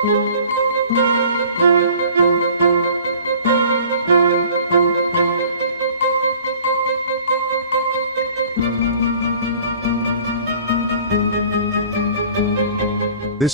This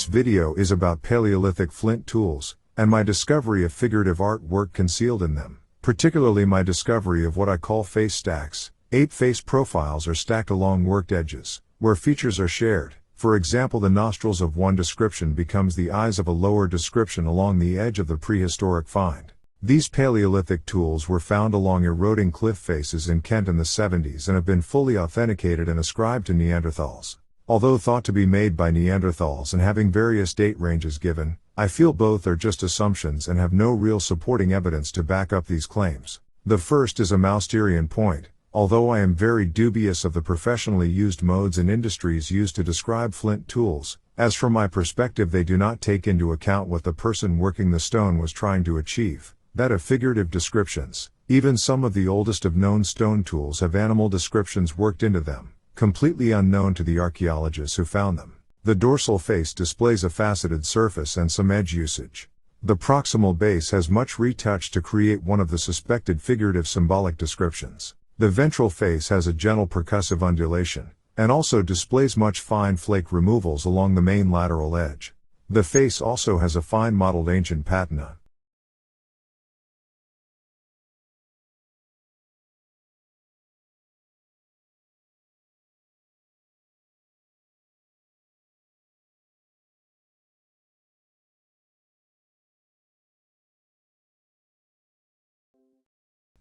video is about Paleolithic flint tools, and my discovery of figurative artwork concealed in them, particularly my discovery of what I call face stacks. Ape face profiles are stacked along worked edges, where features are shared. For example, the nostrils of one description becomes the eyes of a lower description along the edge of the prehistoric find. These Paleolithic tools were found along eroding cliff faces in Kent in the 70s and have been fully authenticated and ascribed to Neanderthals. Although thought to be made by Neanderthals and having various date ranges given, I feel both are just assumptions and have no real supporting evidence to back up these claims. The first is a Mousterian point, although I am very dubious of the professionally used modes and industries used to describe flint tools, as from my perspective they do not take into account what the person working the stone was trying to achieve, that of figurative descriptions. Even some of the oldest of known stone tools have animal descriptions worked into them, completely unknown to the archaeologists who found them. The dorsal face displays a faceted surface and some edge usage. The proximal base has much retouch to create one of the suspected figurative symbolic descriptions. The ventral face has a gentle percussive undulation, and also displays much fine flake removals along the main lateral edge. The face also has a fine mottled ancient patina.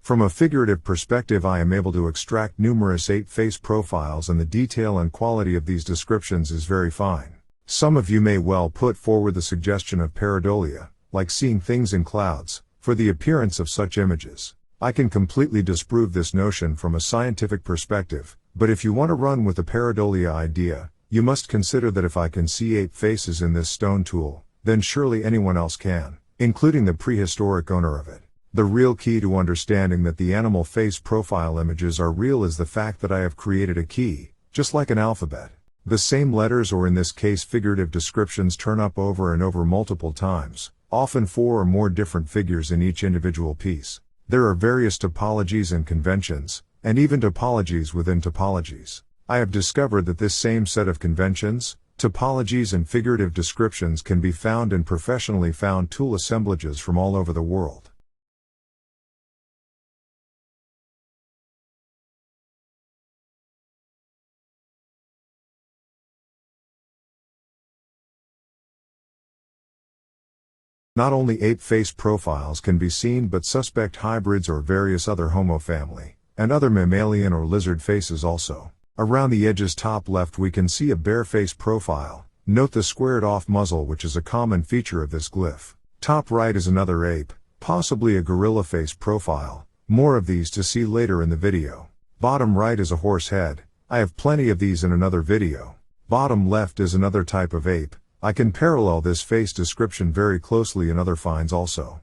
From a figurative perspective, I am able to extract numerous ape face profiles, and the detail and quality of these descriptions is very fine. Some of you may well put forward the suggestion of pareidolia, like seeing things in clouds, for the appearance of such images. I can completely disprove this notion from a scientific perspective, but if you want to run with the pareidolia idea, you must consider that if I can see ape faces in this stone tool, then surely anyone else can, including the prehistoric owner of it. The real key to understanding that the animal face profile images are real is the fact that I have created a key, just like an alphabet. The same letters, or in this case figurative descriptions, turn up over and over multiple times, often 4 or more different figures in each individual piece. There are various topologies and conventions, and even topologies within topologies. I have discovered that this same set of conventions, topologies and figurative descriptions can be found in professionally found tool assemblages from all over the world. Not only ape face profiles can be seen, but suspect hybrids or various other Homo family, and other mammalian or lizard faces also. Around the edges top left we can see a bear face profile. Note the squared off muzzle, which is a common feature of this glyph. Top right is another ape, possibly a gorilla face profile. More of these to see later in the video. Bottom right is a horse head. I have plenty of these in another video. Bottom left is another type of ape. I can parallel this face description very closely in other finds also.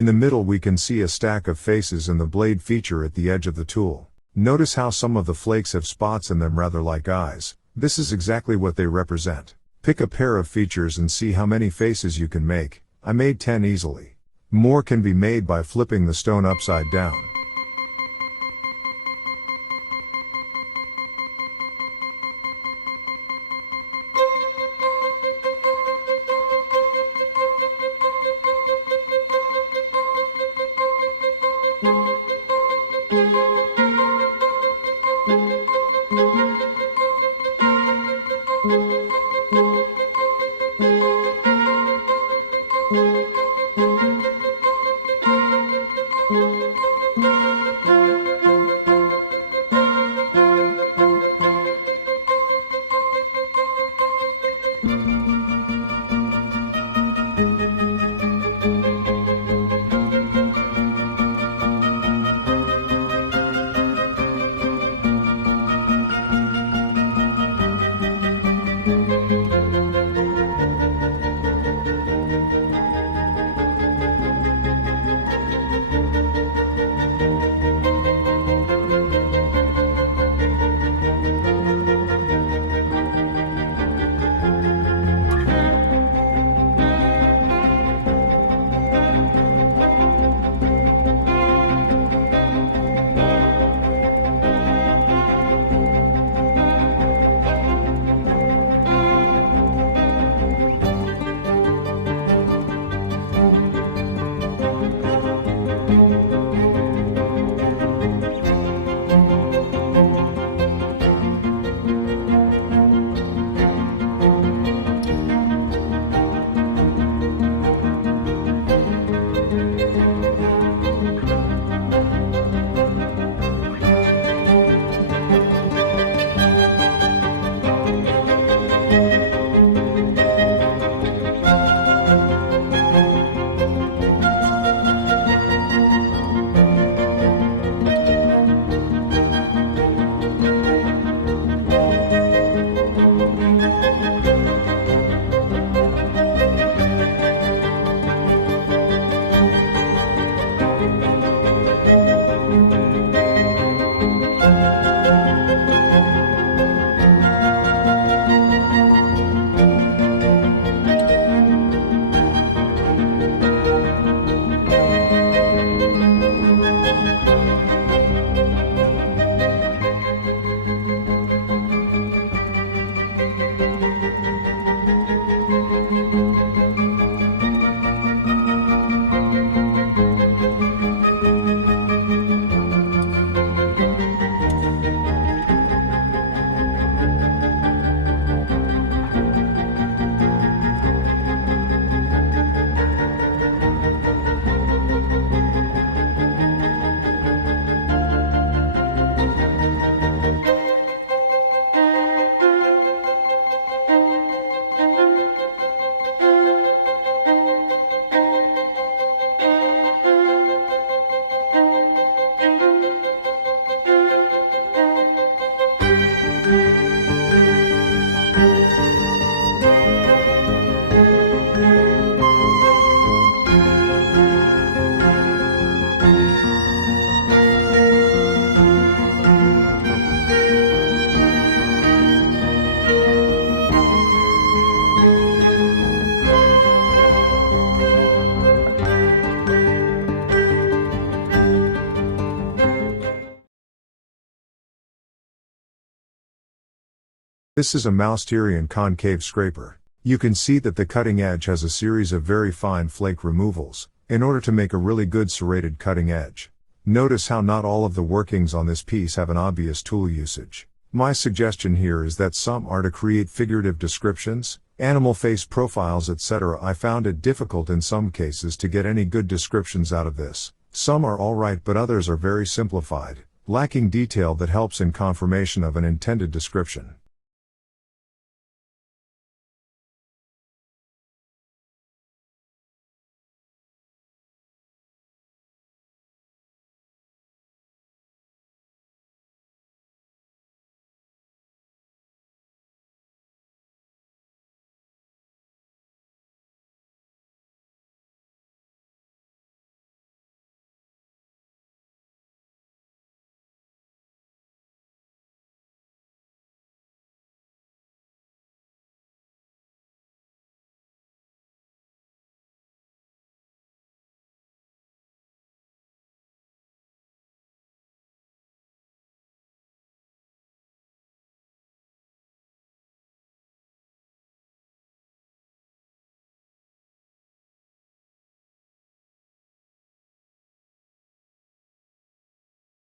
In the middle we can see a stack of faces and the blade feature at the edge of the tool. Notice how some of the flakes have spots in them rather like eyes. This is exactly what they represent. Pick a pair of features and see how many faces you can make. I made 10 easily. More can be made by flipping the stone upside down. This is a Mousterian concave scraper. You can see that the cutting edge has a series of very fine flake removals, in order to make a really good serrated cutting edge. Notice how not all of the workings on this piece have an obvious tool usage. My suggestion here is that some are to create figurative descriptions, animal face profiles, etc. I found it difficult in some cases to get any good descriptions out of this. Some are alright, but others are very simplified, lacking detail that helps in confirmation of an intended description.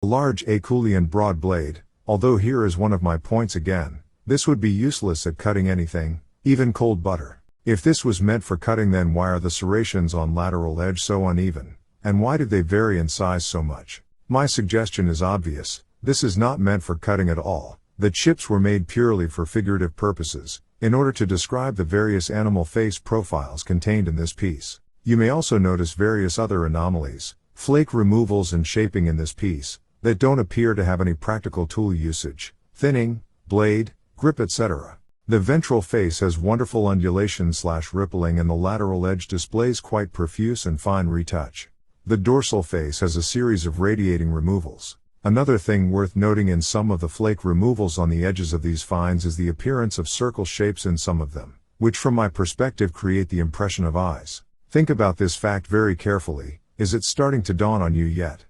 A large Aculean broad blade, although here is one of my points again, this would be useless at cutting anything, even cold butter. If this was meant for cutting, then why are the serrations on lateral edge so uneven, and why did they vary in size so much? My suggestion is obvious: this is not meant for cutting at all. The chips were made purely for figurative purposes, in order to describe the various animal face profiles contained in this piece. You may also notice various other anomalies, flake removals and shaping in this piece, that don't appear to have any practical tool usage: thinning, blade, grip, etc. The ventral face has wonderful undulation/rippling, and the lateral edge displays quite profuse and fine retouch. The dorsal face has a series of radiating removals. Another thing worth noting in some of the flake removals on the edges of these finds is the appearance of circle shapes in some of them, which from my perspective create the impression of eyes. Think about this fact very carefully. Is it starting to dawn on you yet?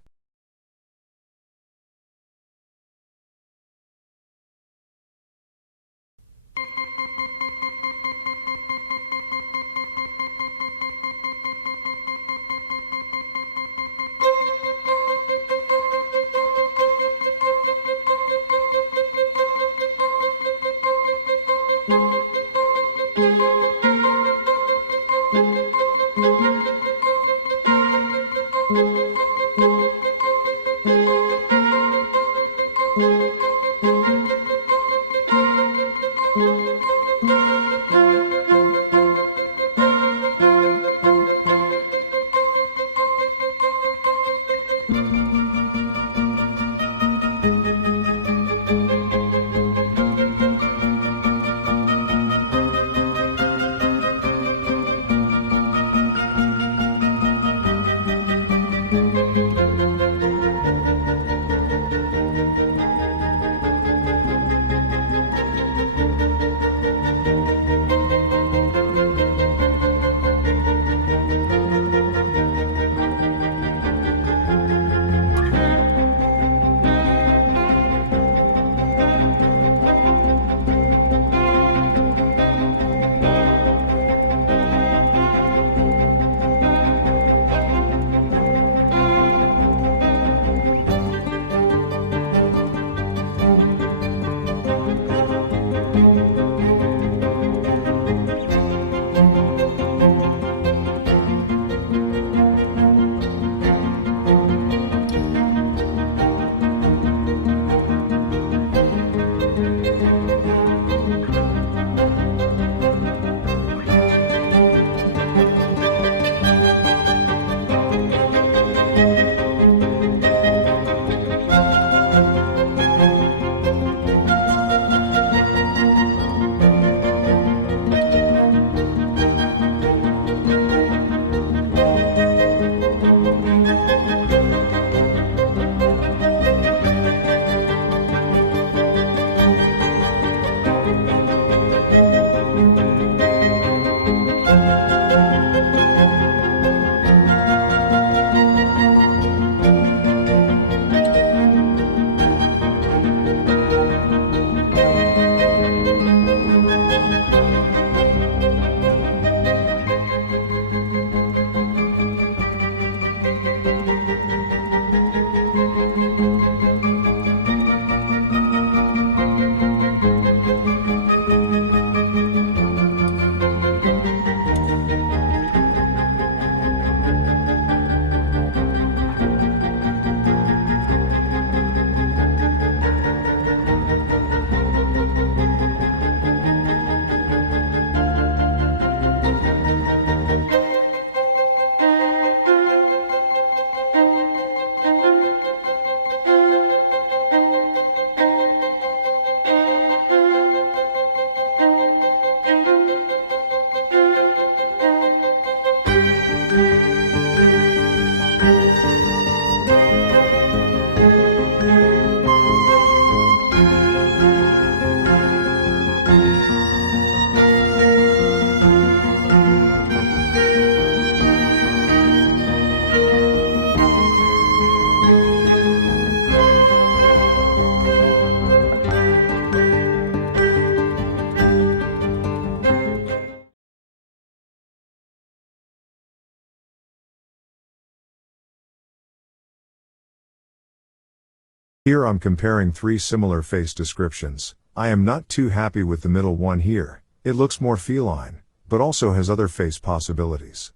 Here I'm comparing three similar face descriptions. I am not too happy with the middle one here. It looks more feline, but also has other face possibilities.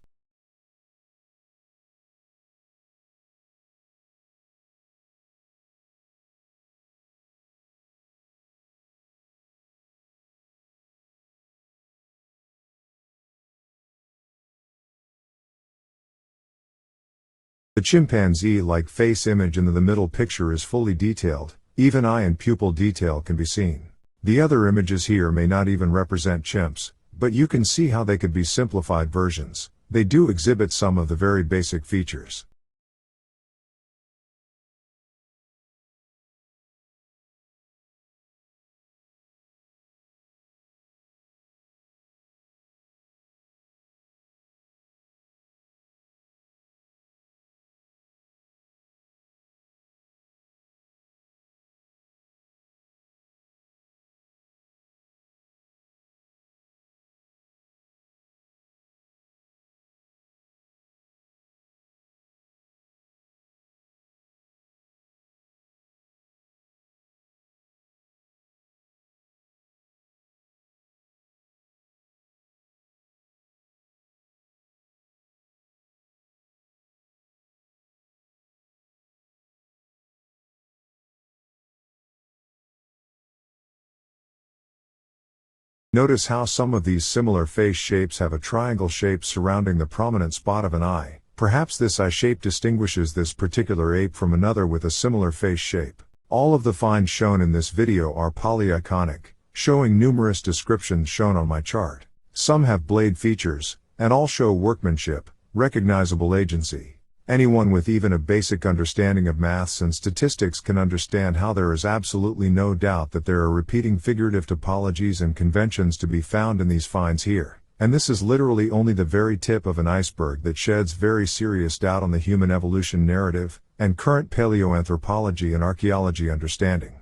The chimpanzee-like face image in the middle picture is fully detailed, even eye and pupil detail can be seen. The other images here may not even represent chimps, but you can see how they could be simplified versions. They do exhibit some of the very basic features. Notice how some of these similar face shapes have a triangle shape surrounding the prominent spot of an eye. Perhaps this eye shape distinguishes this particular ape from another with a similar face shape. All of the finds shown in this video are polyiconic, showing numerous descriptions shown on my chart. Some have blade features, and all show workmanship, recognizable agency. Anyone with even a basic understanding of maths and statistics can understand how there is absolutely no doubt that there are repeating figurative topologies and conventions to be found in these finds here. And this is literally only the very tip of an iceberg that sheds very serious doubt on the human evolution narrative, and current paleoanthropology and archaeology understanding.